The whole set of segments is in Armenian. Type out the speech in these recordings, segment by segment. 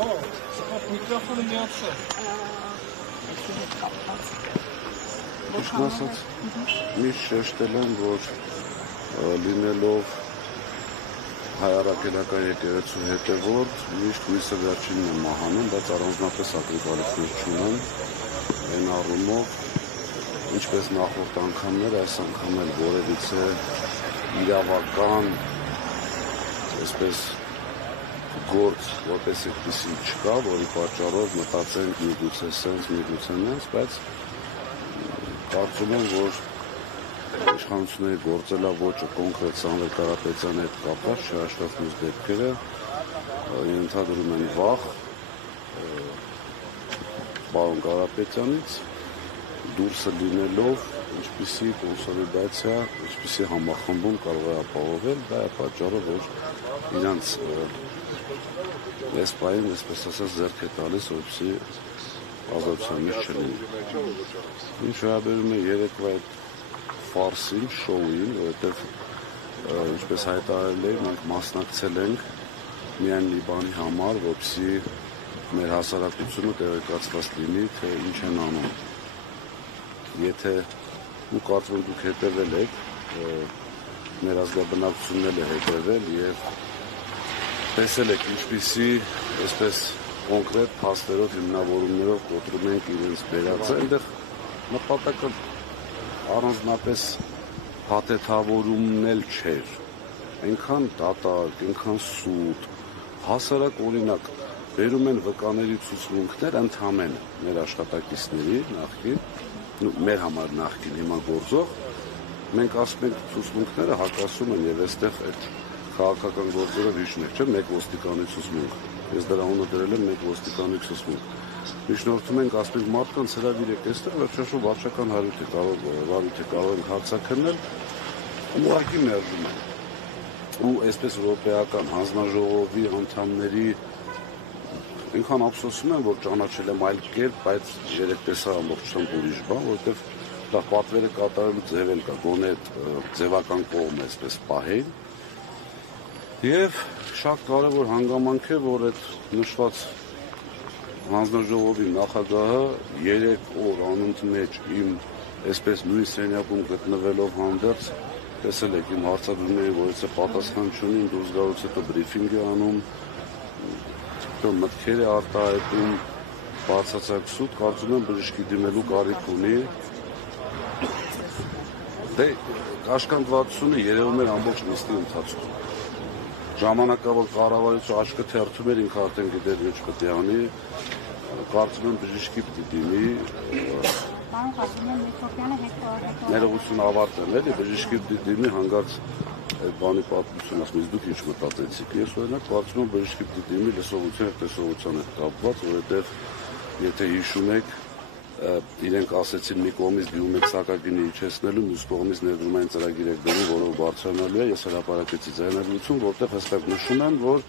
Միկրոֆոնը միացա։ Ճիշտն ասած, միշտ շեշտել եմ, որ լինելով հայ առաքելական եկեղեցու հետևորդ, միշտ հույսը վերջինն եմ մահանում, բայց առանձնապես ակնկալիքներ չունեմ, այն առումով, ինչպես նախորդ անգամներ, այս անգամ էլ որևիցե իրավական, այսպես գործ, որպես այդպիսի չկա, որի պատճառով մտածենք միգուցե սենց, միգուցե նենց, բայց կարծում եմ, որ իշխանությունների գործելավոճը կոնկրետ Սամվել Կարապետյանի հետ կապված չհաշված մյուս դեպքերը ենթադրում են վախ պարոն Կարապետյանից դուրսը լինելով ինչպիսի կոնսոլիդացիա, ինչպիսի համախմբում կարող է ապահովել, դա է պատճառը, որ իրանց այս պահին, այսպես ասած, ձեռք է տալիս, որպեսզի ազատության մեջ չլինի։ Ինչ վերաբերում է երեկվա այդ ֆարսին, շոուին, որովհետև ինչպես հայտարարել էի, մենք մասնակցել ենք միայն մի բանի համար, որպեսզի մեր հասարակությունը տեղեկացված լինի, թե ինչ են անում։ Եթե ու կարծում եմ դուք հետևել եք, մեր ազգաբնակությունն էլ է հետևել եւ տեսել եք ինչպիսի այսպես կոնկրետ փաստերով, հիմնավորումներով կոտրում ենք իրենց բերածը, այնտեղ նպատակը առանձնապես փաթեթավորումն էլ չէր, այնքան դատարկ, այնքան սուտ, հասարակ օրինակ բերում են վկաների ցուցմունքներ ընդհանրեն մեր աշխատակիցների նախկին, մեր համար նախկին հիմա գործող, մենք ասում ենք ցուցմունքները հակասում են եւ այստեղ այդ քաղաքական գործերով հիշում եք, չէ՞, մեկ ոստիկանի ցուցմունք, ես դրա ունը դրել եմ մեկ ոստիկանի ցուցմունք, միջնորդում ենք ասում ենք մարդկանց հրավիրեք այստեղ, վերջաշու վարչական հարույթ է կարող ենք հարցաքննել, ուղղակի մերժում են, ու այսպես եվրոպեական հանձնաժողովի անդամների այնքան ափսոսում եմ, որ ճանաչել եմ այլ կերպ, բայց երեք տեսա ամբողջությամբ ուրիշ բան, որովհետև դա պատվերը կատարելու ձև էլ կա, գոնե այդ ձևական կողմը այսպես պահել։ Եվ շատ կարևոր հանգամանք է, որ այդ նշված հանձնաժողովի նախագահը 3 օր անընդմեջ իմ այսպես նույն սենյակում գտնվելով հանդերձ տեսել եք իմ հարցադրումների, որից է պատասխան չունի, դուրս գալուց հետո բրիֆինգ է անում, մտքեր է արտահայտում, բացարձակ սուտ, կարծում եմ բժշկի դիմելու կարիք ունի։ Դե կաշկանդվածությունը երևում էր ամբողջ նիստի ընթացքում։ Ժամանակավոր կառավարությունը աչքը թերթում էր, ինքը արդեն գիտեր ինչ պետք է անի, կարծում եմ բժշկի պետք է դիմի։ Պարոն Ղազարյան, Մետրոպյանը ներողություն ավարտել էլի, բժշկի պետք է դիմի հանգարց այդ բանի պատմություն ասում, իսկ դուք ինչ մտածեցիք։ Ես օրինակ կարծում եմ բժշկի պետք է դիմի լսողության եւ տեսողության հետ կապված, որովհետեւ եթե հիշում եք, իրենք ասեցին մի կողմից դիմում եք սակագինի իջեցնելու, մյուս կողմից ներդրումային ծրագիր եք դնում, որով բարձրանալու է, ես հրապարակեցի ձայնագրություն, որտեղ հստակ նշում եմ, որ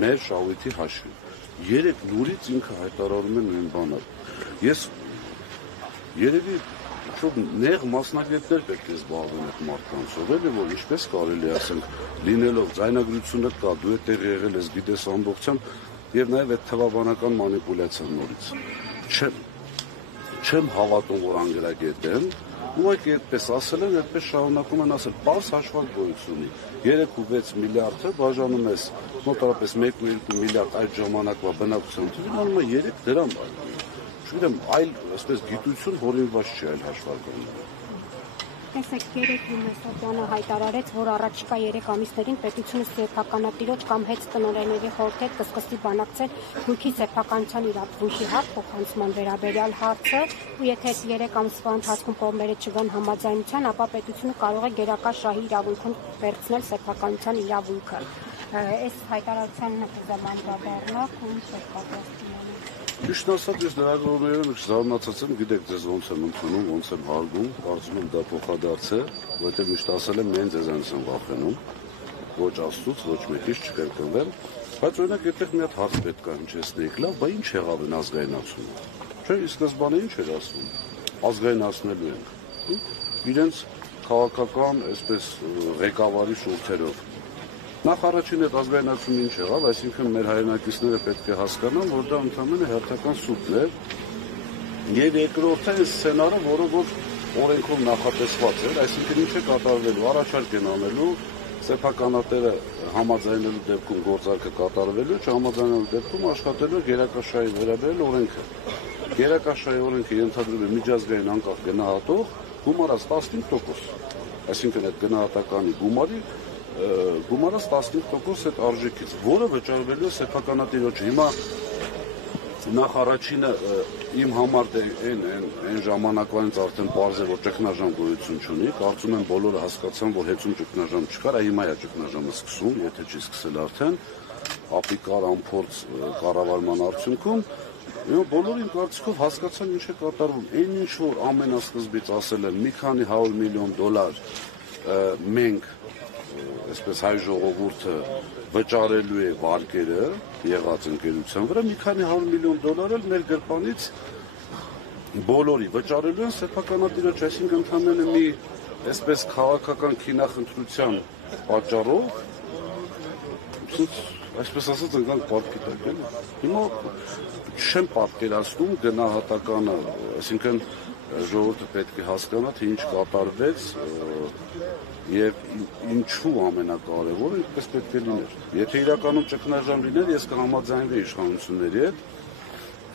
մեր շահույթի հաշվին։ 3 լուրից ինքը հայտարարում է նույն բանը։ Ես երևի նեղ մասնագետներ պետք է զբաղվեն այդ մարդկանցով, էլի որ ինչպես կարելի է ասենք, լինելով ձայնագրությունը կա, դու այդտեղ եղել ես, գիտես ամբողջությամբ, եւ նաեւ այդ թվաբանական մանիպուլյացիան նորից։ Չեմ հավատում, որ անգրագետ են, ուղղակի այդպես ասել են, այդպես շարունակում են ասել, պարզ հաշվարկ գոյություն ունի, 3.6 միլիարդը բաժանում ես մոտավորապես 1.2 միլիարդ այդ ժամանակվա բնակության թվին, անում է 3 դրամ, չգիտեմ, այլ այսպես գիտություն հորինված չի այլ հաշվարկում։ Տեսեք, երեք Մետրոպյանը հայտարարեց, որ առաջիկա 3 ամիսներին պետությունը սեփականատիրոջ կամ հետ տնօրենների խորհրդի հետ կսկսի բանակցել գույքի սեփականության իրավունքի հարց փոխանցման վերաբերյալ հարցը, ու եթե այդ 3 ամսվա ընթացքում կողմերը չգան համաձայնության, ապա պետությունը կարող է գերակա շահի իրավունքում վերցնել սեփականության իրավունքը։ Այս հայտարարության զամանդրադառնաք ու ինչ է պատրաստվում։ Ճիշտ ասած, ես լրագրողներով զարմացած եմ, գիտեք ձեզ ոնց եմ ընդունում, ոնց եմ հարգում, կարծում եմ դա փոխադարձ է, որովհետև միշտ ասել եմ մենք ձեզանից եմ վախենում, ոչ Աստծուց, ոչ մեկից չկրկնվեմ, բայց օրինակ այդտեղ մի հատ հարց պետք է հնչեցնեիք, լավ, բա ինչ եղավ են ազգայնացումը։ Չէ, ի սկզբանե ինչ էր ասվում, ազգայնացնելու ենք։ Իրենց քաղաքական, այսպես ղեկավարի շուրթերով։ Նախ առաջին այդ ազգայնացումը ինչ եղավ, այսինքն մեր հայրենակիցները պետք է հասկանան, որ դա ընդհանրապես հերթական սուտն է, եւ երկրորդը այն սցենարը, որը որ օրենքով նախատեսված էր, այսինքն ինչ է կատարվելու, առաջարկ են անելու, սեփականատերը համաձայնելու դեպքում գործարքը կատարվելու, չհամաձայնելու դեպքում աշխատելու գերակաշարի վերաբերյալ օրենքը։ Գերակաշարի օրենքը ենթադրում է միջազգային անկախ գնահատող գումարած 15%, այսինքն այդ գնահատականի գումարած 15% այդ արժեքից, որը վճարվելու է սեփականատիրոջը։ Հիմա նախ առաջինը իմ համար այն ժամանակվանից արդեն պարզ է, որ ճգնաժամ գոյություն չունի, կարծում եմ բոլորը հասկացան, որ հեծում ճգնաժամ չկար, հիմա է ճգնաժամը սկսում, եթե չի սկսել արդեն, ապիկար անփորձ կառավարման արդյունքում, բոլորին կարծիքով հասկացան ինչ է կատարվում, այն ինչ որ ամենասկզբից ասել են, մի քանի $100 միլիոն մենք այսպես հայ ժողովուրդը վճարելու է վարկերը եղած ընկերության վրա, մի քանի $100 միլիոն էլ մեր գրպանից բոլորի վճարելու են սեփականատիրոջ, այսինքն ընդհանրապես մի այսպես քաղաքական քինախնդրության պատճառով, այսպես ասած ընկանք պատկի տակ են։ Հիմա չեմ պատկերացնում գնահատականը, այսինքն ժողովուրդը պետք է հասկանա, թե ինչ կատարվեց եւ ինչու ամենակարևորը այդպես պետք է լիներ։ Եթե իրականում ճգնաժամ լիներ, ես կհամաձայնվեի իշխանությունների հետ,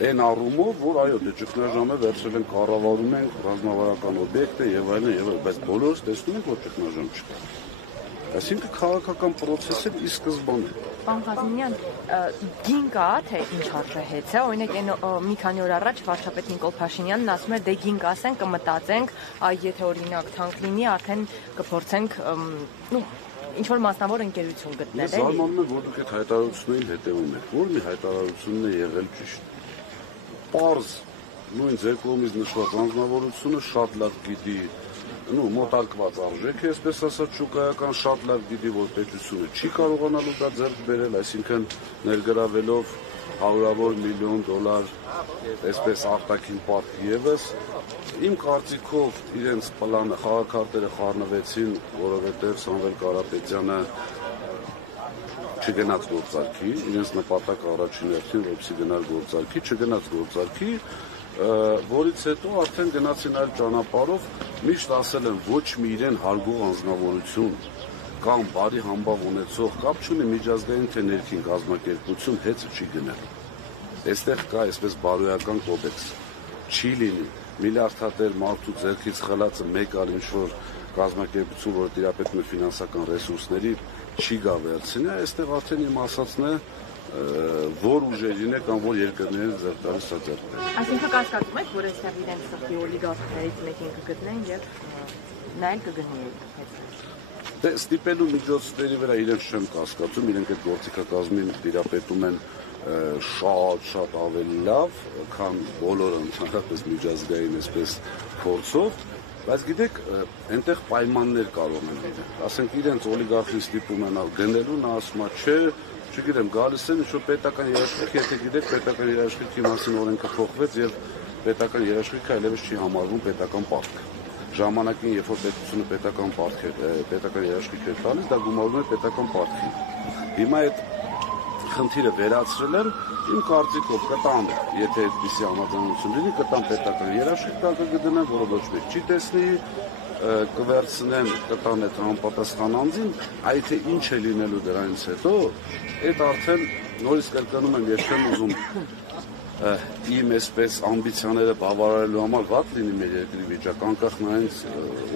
այն առումով, որ այո, դե ճգնաժամը վերցրել են կառավարում են ռազմավարական օբյեկտ է եւ այլն, բայց բոլորս տեսնում ենք, որ ճգնաժամ չկա։ Այսինքն քաղաքական process-ը ի սկզբանե։ Պարոն Ղազնինյան, գին կա, թե ինչ արժեհեց է, օրինակ մի քանի օր առաջ վարչապետ Նիկոլ Փաշինյանն ասում էր, դե գին կասենք, կմտածենք, եթե օրինակ թանկ լինի, արդեն կփորձենք ինչ որ մասնավոր ընկերություն գտնել։ Ես զարմանում եմ, որ դուք այդ հայտարարություններին հետևում եք, որ մի հայտարարությունն է եղել ճիշտ։ Պարզ, նույն ձեր կողմից նշված անձնավորությունը շատ լավ գիտի մոտարկված արժեք է, այսպես ասած շուկայական շատ լավ գիտի, որ պետությունը չի կարողանալու դա ձեռք բերել, այսինքն ներգրավելով $100 միլիոն այսպես արտաքին պարտք ևս, իմ կարծիքով իրենց պլանը խաղաքարտերը խառնվեցին, որովհետև Սամվել Կարապետյանը չգնաց գործարքի, իրենց նպատակը առաջին հերթին, որպեսզի գնար գործարքի, չգնաց գործարքի, որից հետո արդեն գնացին այլ ճանապարհով, միշտ ասել են ոչ մի իրեն հարգող անձնավորություն կամ բարի համբավ ունեցող կապ չունի միջազգային թե ներքին կազմակերպություն հեծը չի գնել։ Այստեղ կա այսպես բարոյական կոդեքս, չի լինի միլիարդատեր մարդու ձեռքից խլածը մեկ այլ ինչ-որ կազմակերպություն, որը տիրապետում է ֆինանսական ռեսուրսների, չի գա վերցնի, այստեղ արդեն իմ ասածն է, որ ուժերին է կամ որ երկրներին ձեռք տալիս սա ձեռք բերել։ Այսինքն կասկածում եք, որ այստեղ իրենց սրտի օլիգարխներից մեկին կգտնեն եւ նա էլ կգնի այդ։ Դե ստիպելու միջոցների վրա իրենց չեմ կասկածում, իրենք այդ գործիքակազմին տիրապետում են շատ ավելի լավ, քան բոլորը ընդհանրապես միջազգային այսպես փորձով, բայց գիտեք, այնտեղ պայմաններ կարող են լինել։ Ասենք իրենց օլիգարխին ստիպում են գնելու, նա ասում է, չէ, չգիտեմ, գալիս են ինչ-որ պետական երաշխիք, եթե գիտեք, պետական երաշխիքի մասին օրենքը փոխվեց եւ պետական երաշխիքը այլևս չի համարվում պետական պարտք։ Ժամանակին, երբ որ պետությունը պետական երաշխիք էր տալիս, դա գումարվում է պետական պարտքին։ Հիմա այդ խնդիրը վերացրել են, իմ կարծիքով կտան, եթե այդպիսի համաձայնություն լինի, կտան պետական երաշխիք կգտնեն, որը ոչ մեկ չի տեսնի, կվերցնեն, կտան այդ համապատասխան անձին, այդ թե ինչ է լինելու դրանից հետո, այդ արդեն նորից կրկնում եմ, ես չեմ ուզում իմ այսպես ամբիցիաները բավարարելու համար վատ լինի մեր երկրի վիճակ, անկախ նայած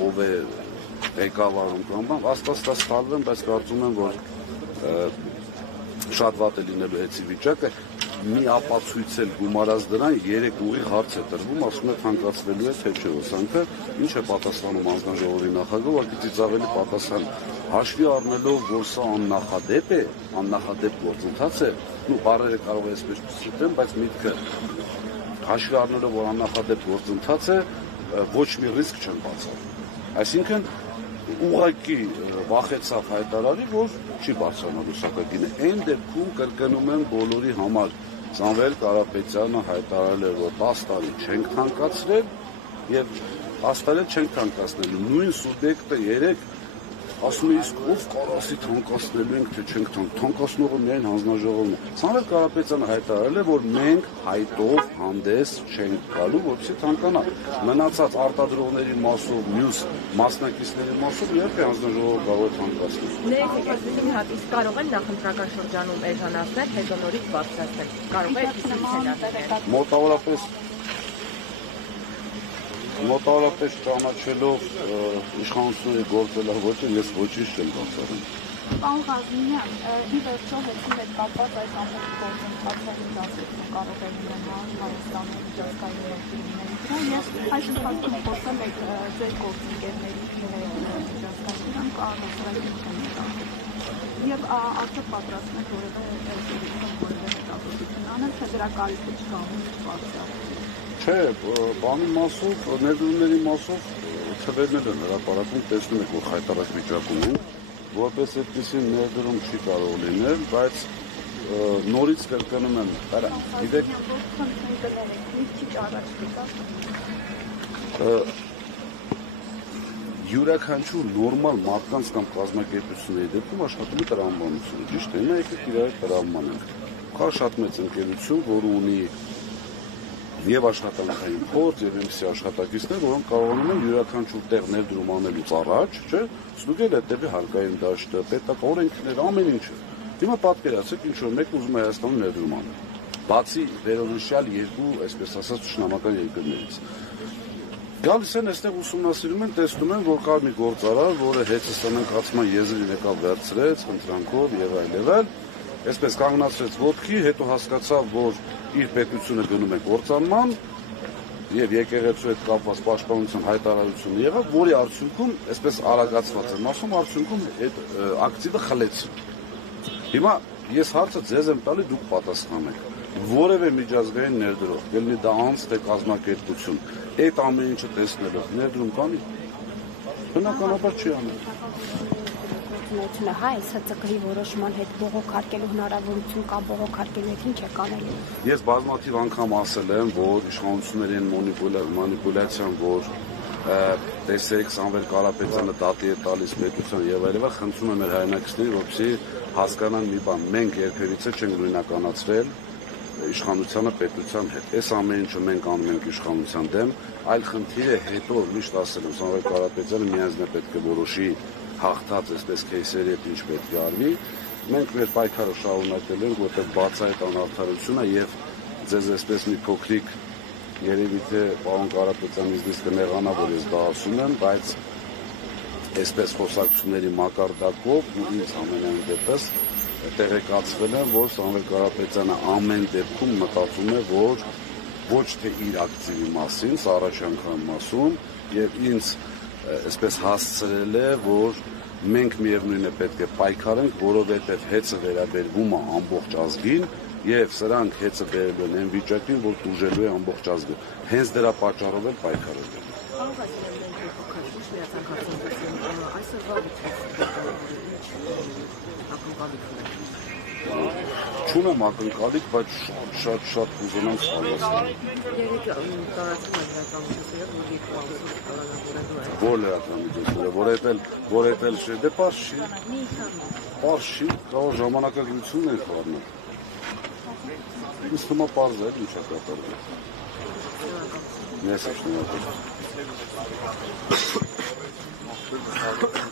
ով է ղեկավարում կամ բան, աստված սխալվեմ, բայց կարծում եմ, որ շատ վատ է լինելու այդի վիճակը, մի ապացույց էլ գումարած դրան 3 ուղիղ հարց է տրվում, ասում է թանկացվելու է թե չէ ոսանքը, ինչ է պատասխանում անձնաժողովի նախագահը, ուղղակի ծիծաղելի պատասխան, հաշվի առնելով, որ սա աննախադեպ է, աննախադեպ գործընթաց է, բառերը կարող է այսպես չսուտեն, բայց միտքը հաշվի առնելով, որ աննախադեպ գործընթաց է, ոչ մի ռիսկ չեն բացառում։ Այսինքն ուղղակի վախեցավ հայտարարի, որ չի բարձրանալու սակագինը։ Այն դեպքում կրկնում եմ բոլորի համար, Սամվել Կարապետյանը հայտարարել էր, որ 10 տարի չենք թանկացրել եւ 10 տարի չենք թանկացնելու։ Նույն սուբյեկտը 3 ասում է իսկ ով կարասի թանկացնելու ենք, թե չենք թանկացնողը միայն հանձնաժողովն է։ Սամվել Կարապետյանը հայտարարել է, որ մենք հայտով հանդես չենք գալու, որպեսզի թանկանա։ Մնացած արտադրողների մասով, մյուս մասնակիցների մասով իհարկե հանձնաժողովը կարող է թանկացնել։ Ներեցեք, մի հատ իսկ կարող են նախընտրական շրջանում էժանացնել, հետո նորից բարձրացնել։ Կարող է այդպես Մոտավորապես ճանաչելով իշխանությունների գործելավոճը ես ոչինչ չեմ բացառում։ Պարոն Ղազմինյան, ի վերջո հեցի հետ կապված այս ամբողջ գործընթացը դասություն կարող է ունենալ Հայաստանի միջազգային երկրների վրա եւ այս ընթացքում խոսել եք ձեր գործընկերների հետ միջազգային կառուցվածքների եւ արդյոք պատրաստ եք որևէ հետազոտություն անել, թե դրա կարիքը չկա բարձր։ Չէ, բանի մասով, ներդրումների մասով թվերներ են հրապարակում, տեսնում եք, որ խայտարակ վիճակում են, որպես այդպիսի ներդրում չի կարող լինել, բայց նորից կրկնում եմ, գիտեք, յուրաքանչյուր նորմալ մարդկանց կամ կազմակերպությունների դեպքում աշխատում է տրամաբանությունը, ճիշտ է, նա եկեք իրար տրամաբանենք։ Կա շատ մեծ ընկերություն, որ ունի եւ աշխատանքային փորձ եւ այնպիսի աշխատակիցներ, որոնք կարողանում են յուրաքանչյուր տեղ ներդրում անելուց առաջ, չէ՞, ստուգել հետեւի հարկային դաշտը, պետական օրենքները, ամեն ինչը։ Հիմա պատկերացրեք, ինչ որ մեկն ուզում է Հայաստանում ներդրում անել։ Բացի վերոնշյալ երկու, այսպես ասած, ճշնամական երկրներից։ Գալիս են այստեղ ուսումնասիրում են, տեսնում են, որ կար մի գործարար, որը հեծստանանքացման եզրին եկավ վերցրեց, խնդրանքով եւ այլ, այսպես կանգնացրեց ոտքի, հետո հասկացավ, որ իր պետությունը գնում է կործանման եւ եկեղեցու հետ կապված պաշտպանության հայտարարություն եղավ, որի արդյունքում, այսպես արագացված եմ ասում, արդյունքում այդ ակտիվը խլեցին։ Հիմա ես հարցը ձեզ եմ տալի, դուք պատասխանեք։ Որևէ միջազգային ներդրող, ելնի դա անձ թե կազմակերպություն, այդ ամեն ինչը տեսնելով ներդրում կանի։ Բնականաբար չի անել։ Հայ ՍԾԿ-ի որոշման հետ բողոքարկելու հնարավորություն կա, բողոքարկելու հետ ինչ է կանելու։ Ես բազմաթիվ անգամ ասել եմ, որ իշխանությունների մանիպուլյացիան, որ տեսեք Սամվել Կարապետյանը դատի է տալիս պետության եւ այլն, խնդրում եմ մեր հայրենակիցներին, որպեսզի հասկանան մի բան, մենք երբևիցե չենք նույնականացրել իշխանությանը պետության հետ։ Այս ամեն ինչը մենք անում ենք իշխանության դեմ, այլ խնդիրը հետո միշտ ասել եմ, Սամվել Կարապետյանը միանձնե պետք է որոշի հաղթած այսպես քեյսերի հետ ինչ պետք է արվի, մենք մեր պայքարը շարունակել ենք, որտեղ բացահայտ անարդարությունը եւ ձեզ այսպես մի փոքրիկ երևի թե պարոն Կարապետյանից դից կնեղանա, որ ես դա ասում եմ, բայց այսպես խոսակցությունների մակարդակով ու ինձ ամենայն դեպս տեղեկացվել եմ, որ Սամվել Կարապետյանը ամեն դեպքում մտածում է, որ ոչ թե իր ակտիվի մասին, սա առաջ անգամ ասում, եւ ինձ այսպես հասցրել է, որ մենք միևնույն է պետք է պայքարենք, որովհետև հեծը վերաբերվում է ամբողջ ազգին եւ սրանք հեծը վերելու են այն վիճակին, որ տուժելու է ամբողջ ազգը։ Հենց դրա պատճառով էլ պայքարել ենք։ Չունեմ ակնկալիք, բայց շատ կուզենամ սպասել։ Որ լրատվամիջոցները, որ էտել չէ, դե պարզ չի, կարող ժամանակագրությունն է խառնել։ Ինձ թվում է պարզ է, ինչ է կատարվում։ Ես շնորհակալ եմ։